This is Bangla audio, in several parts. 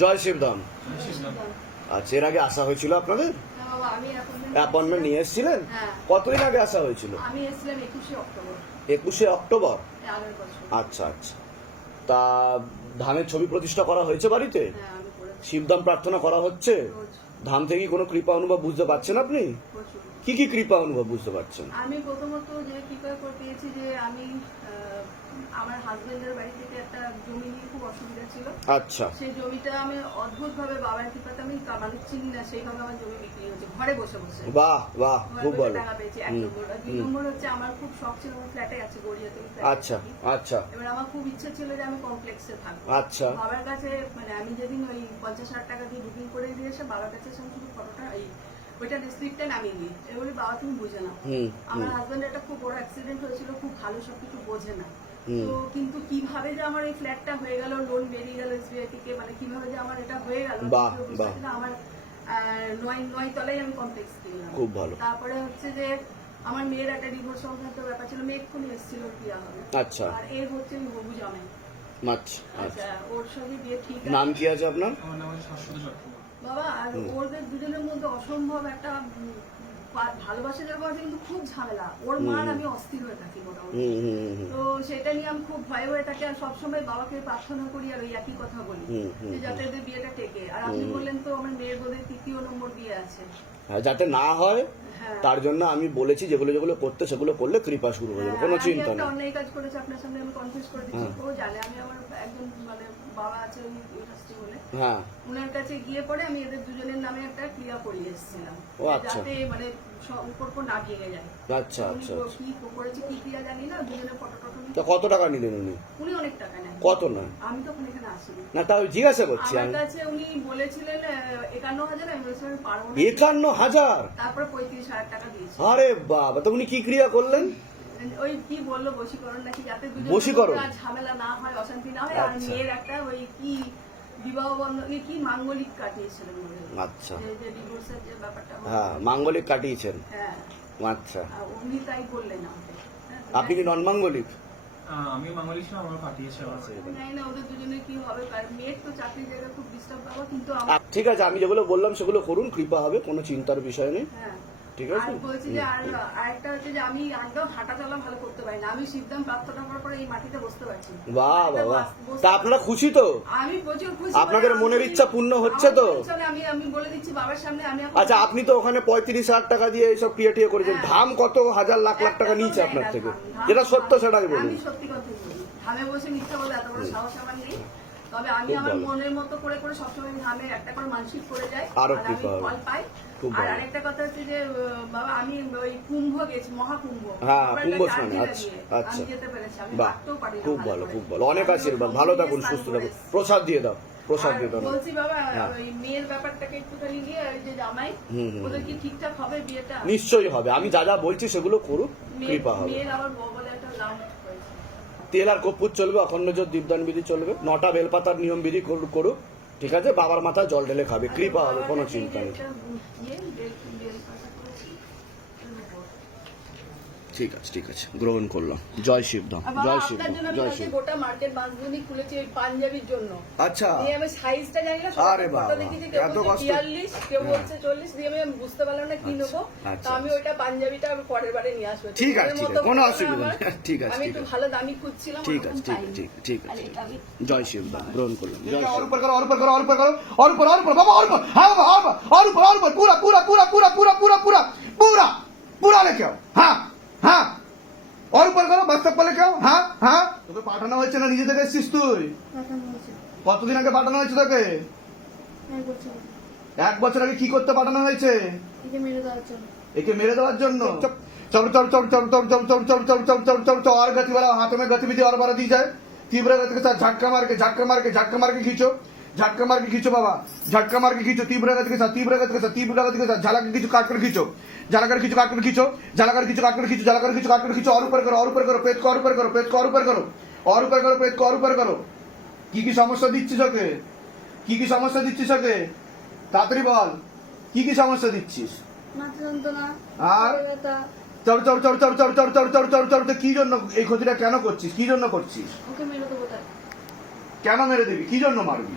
জয় শিবধাম। আচ্ছা, এর আগে আসা হয়েছিল আপনাদের? অ্যাপয়েন্টমেন্ট নিয়ে এসেছিলেন? কতদিন আগে আসা হয়েছিল? আমি এসেছিলাম 21শে অক্টোবর। 21শে অক্টোবর? আগের বছর। আচ্ছা আচ্ছা। তা ধামের ছবি প্রতিষ্ঠা করা হয়েছে বাড়িতে? হ্যাঁ, আমি করেছি। শিবধাম প্রার্থনা করা হচ্ছে? রোজ। ধাম থেকে কোনো কৃপা অনুভব বুঝতে পারছেন আপনি? প্রচুর। কি কি কৃপা অনুভব বুঝতে পারছেন? আমি প্রথমত যে কৃপা পেয়েছি যে আমি আমার হাজবেন্ডের বাড়ি থেকে একটা জমি নিয়ে খুব অসুবিধা ছিল। আচ্ছা। সেই জমিটা আমি অদ্ভুতভাবে বাবার কৃপাতে আমি মানে চিনি না সেইভাবে আমার জমি বিক্রি হচ্ছে ঘরে বসে বসে। বাহ বাহ, খুব ভালো। টাকা পেয়েছি এক নম্বর। আর দুই নম্বর হচ্ছে আমার খুব শখ ছিল, আমার ফ্ল্যাটে আছে গড়িয়াতে। আচ্ছা আচ্ছা। এবার আমার খুব ইচ্ছে ছিল যে আমি কমপ্লেক্সে থাকবো। আচ্ছা। বাবার কাছে মানে আমি যেদিন ওই 50,000 টাকা দিয়ে বুকিং করে দিয়ে এসে বাবার কাছে শুধু ফটোটা ওইটা রিসিপ্টটা নামিয়ে দিই। এবার বাবা তুমি বুঝে না, আমার হাজবেন্ডের একটা খুব বড় অ্যাক্সিডেন্ট হয়েছিল, খুব ভালো সবকিছু বোঝে না। তো কিন্তু কিভাবে যে আমার এই ফ্ল্যাটটা হয়ে গেল, লোন বেরিয়ে গেল এসবিআই থেকে, মানে কিভাবে যে আমার এটা হয়ে গেল, আমার 9 তলায় আমি কমপ্লেক্স কিনলাম। খুব ভালো। তারপরে হচ্ছে যে আমার মেয়ের একটা ডিভোর্স সংক্রান্ত ব্যাপার ছিল, মেয়ে এক্ষুনি এসেছিল বিয়ে হবে। আচ্ছা। আর এর হচ্ছে হবু জামাই। আচ্ছা আচ্ছা, ওর সঙ্গে বিয়ে ঠিক আছে। নাম কি আছে আপনার? আমার নাম হচ্ছে শাশ্বত চট্টোপাধ্যায়। বাবা, আর ওদের দুজনের মধ্যে অসম্ভব একটা ভালোবাসা যেরকম আছে, কিন্তু খুব ঝামেলা। ওর মার আমি অস্থির হয়ে থাকি মোটামুটি। তো সেটা নিয়ে আমি খুব ভয় হয়ে থাকি, আর সবসময় বাবাকে প্রার্থনা করি আর ওই একই কথা বলি যে যাতে এদের বিয়েটা টেকে। আর আপনি বললেন তো আমার মেয়ের বোধহয় 3য় নম্বর বিয়ে আছে। যাতে না হয় তার জন্য আমি বলেছি যেগুলো যেগুলো করতে সেগুলো করলে কৃপা শুরু হয়ে যাবে, কোনো চিন্তা নেই। অন্যায় কাজ করেছে আপনার সামনে আমি কনফেস করে দিচ্ছি। ও জানে আমি আমার একজন মানে বাবা আছে উনি ইউনিভার্সিটি বলে, হ্যাঁ, ওনার কাছে গিয়ে পরে আমি এদের দুজনের নামে একটা ক্রিয়া করিয়ে এসেছিলাম যাতে মানে সম্পর্ক না ভেঙে যায়। আচ্ছা আচ্ছা। কি করেছে কি ক্রিয়া জানি না, দুজনের ফটো টটো। তা কত টাকা নিলেন উনি? উনি অনেক টাকা নেন। কত না? আমি তখন এখানে আসিনি। না, তাও জিজ্ঞাসা করছি আমার আমি। কাছে উনি বলেছিলেন 51,000, আমি বলেছিলাম পারবো না। 51,000? তারপরে 35,000 টাকা দিয়েছি। আরে বাবা, তো উনি কি ক্রিয়া করলেন? ওই কি বললো বশীকরণ নাকি, যাতে বশীকরণ ঝামেলা না হয়, অশান্তি না হয়। আর মেয়ের একটা ওই কি বিবাহ বন্ধনে কি মাঙ্গলিক কাটিয়েছিলেন। আচ্ছা, যে ডিভোর্সের যে ব্যাপারটা, হ্যাঁ মাঙ্গলিক কাটিয়েছেন। হ্যাঁ আচ্ছা, উনি তাই বললেন আমাকে। আপনি কি নন মাঙ্গলিক? আমি বাঙালি ছিলাম, আমার কাটিয়েছে। জানি না ওদের দুজনে কি হবে, মেয়ের তো চাকরির জায়গা খুব ডিস্টার্ব পাবো, কিন্তু ঠিক আছে, আমি যেগুলো বললাম সেগুলো করুন, কৃপা হবে, কোনো চিন্তার বিষয় নেই। হ্যাঁ ঠিক আছে। আর বলছি যে আরেকটা হচ্ছে যে আমি একদম হাঁটা চলা ভালো করতে পারি না। আমি শিবধাম প্রার্থনা করার পরে এই মাটিতে বসতে পারছি। বাহ বাবা, তা আপনারা খুশি তো? আমি প্রচুর খুশি। আপনাদের মনের ইচ্ছা পূর্ণ হচ্ছে তো? আমি বলে দিচ্ছি বাবার সামনে। আমি আচ্ছা, আপনি তো ওখানে 35,000 টাকা দিয়ে এইসব ক্রিয়া টিয়া করেছেন, ধাম কত হাজার লাখ লাখ টাকা নিয়েছে আপনার থেকে, যেটা সত্য সেটাই বলুন। আমি সত্যি কথাই বলি, ধামে বসে মিথ্যা বলে এত বড় সাহস আমার নেই। তবে আমি আমার মনের মতো করে করে সবসময় ধামে একটা করে মানসিক করে যাই, আর আমি ফল পাই। আর আরেকটা কথা হচ্ছে যে বাবা, আমি ওই কুম্ভ গেছি, মহাকুম্ভ। হ্যাঁ, কুম্ভ স্নান। আচ্ছা আচ্ছা, আমি যেতে পেরেছি। আমি বাহ, হাঁটতেও পারি না। খুব ভালো খুব ভালো, অনেক আশীর্বাদ, ভালো থাকুন, সুস্থ থাকুন। প্রসাদ দিয়ে দাও, প্রসাদ দিয়ে দাও। বলছি বাবা, ওই মেয়ের ব্যাপারটাকে একটুখানি নিয়ে ওই যে জামাই, ওদের কি ঠিকঠাক হবে বিয়েটা? নিশ্চয়ই হবে, আমি যা যা বলছি সেগুলো করুন, কৃপা হবে। মেয়ের আবার বলে একটা লাভ হয়েছে। তেল আর কর্পূর চলবে, অখণ্ড জোর দীপদান বিধি চলবে, 9টা বেলপাতার নিয়ম বিধি করুক, ঠিক আছে? বাবার মাথায় জল ঢেলে খাবে, কৃপা হবে, কোনো চিন্তা নেই। ঠিক আছে ঠিক আছে, গ্রহণ করলাম। জয় শিবধাম, জয় শিবধাম, জয় শিব। গোটা মার্কেট বাঁশবনি খুলেছি ওই পাঞ্জাবির জন্য। আচ্ছা, দিয়ে আমি সাইজটা জানি না, আরে বাবা, এত কষ্ট। 42, কেউ বলছে 40, দিয়ে আমি বুঝতে পারলাম না কি নেবো। তো আমি ওইটা পাঞ্জাবিটা পরের বারে নিয়ে আসবো। ঠিক আছে, কোনো অসুবিধা নেই, ঠিক আছে। আমি একটু ভালো দামি খুঁজছিলাম। ঠিক আছে ঠিক আছে, জয় শিবধাম, গ্রহণ করলাম। জয় और ऊपर करो, और ऊपर करो, और ऊपर करो, और ऊपर बाबा, और ऊपर, हाँ बाबा, और ऊपर, और ऊपर, पूरा पूरा पूरा पूरा पूरा पूरा पूरा पूरा पूरा लेके आओ। हाँ हाँ, और ऊपर करो, बस तक लेके आओ। हाँ हाँ, তোকে পাঠানো হয়েছে না, নিজে থেকে এসেছিস তুই? কতদিন আগে পাঠানো হয়েছে তোকে? 1 বছর আগে কি করতে পাঠানো হয়েছে? একে মেরে দেওয়ার জন্য। चल चल चल चल चल चल चल चल चल चल चल चल चल, और गति वाला, हाथों में गतिविधि और बढ़ा दी जाए। तीव्र गति के साथ झटका मार के झटका मार के झटका मार के खींचो, झटका मार के खींचो बाबा, झटका मार के खींचो, तीव्र गति के साथ, तीव्र गति के साथ, तीव्र गति के साथ, झाला के खींचो, काट कर खींचो, झाला कर खींचो, काट कर खींचो, झाला कर खींचो, काट कर खींचो, झाला कर खींचो, काट कर खींचो, और ऊपर करो, और ऊपर करो, पेट को और ऊपर करो, पेट को और ऊपर करो, और ऊपर करो, पेट को और ऊपर करो। কি সমস্যা দিচ্ছিস ওকে? কি সমস্যা দিচ্ছিস ওকে? তাড়াতাড়ি বল, কি সমস্যা দিচ্ছিস? মাথা যন্ত্রণা, আর ব্যথা। চল চল চল চল চল চল চল চল চল চল, কি জন্য এই ক্ষতিটা কেন করছিস? কি জন্য করছিস? ওকে মেরে দেবো তাই। কেন মেরে দিবি? কি জন্য মারবি?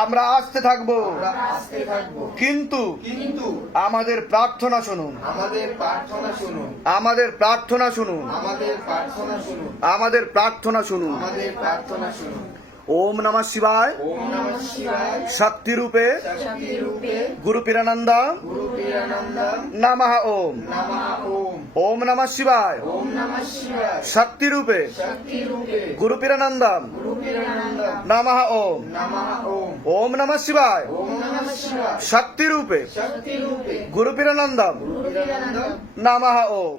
আমরা আসতে থাকবো আমরা আসতে থাকবো কিন্তু কিন্তু আমাদের প্রার্থনা শুনুন, আমাদের প্রার্থনা শুনুন, আমাদের প্রার্থনা শুনুন, আমাদের প্রার্থনা শুনুন, আমাদের প্রার্থনা শুনুন। আমাদের প্রার্থনা শুনুন। ওম নমঃ শিবায় ওম নমঃ শিবায় শক্তি রূপে শক্তি রূপে গুরু পীরানন্দা গুরু পীরানন্দা নমঃ ওম। নমঃ ওম। ওম নমঃ শিবায় ওম নমঃ শিবায় শক্তি রূপে শক্তি রূপে গুরু পীরানন্দা গুরু পীরানন্দা নমঃ ওম। নমঃ ওম। ওম নমঃ শিবায় ওম নমঃ শিবায় শক্তি রূপে শক্তি রূপে গুরু পীরানন্দা গুরু পীরানন্দা নমঃ ওম।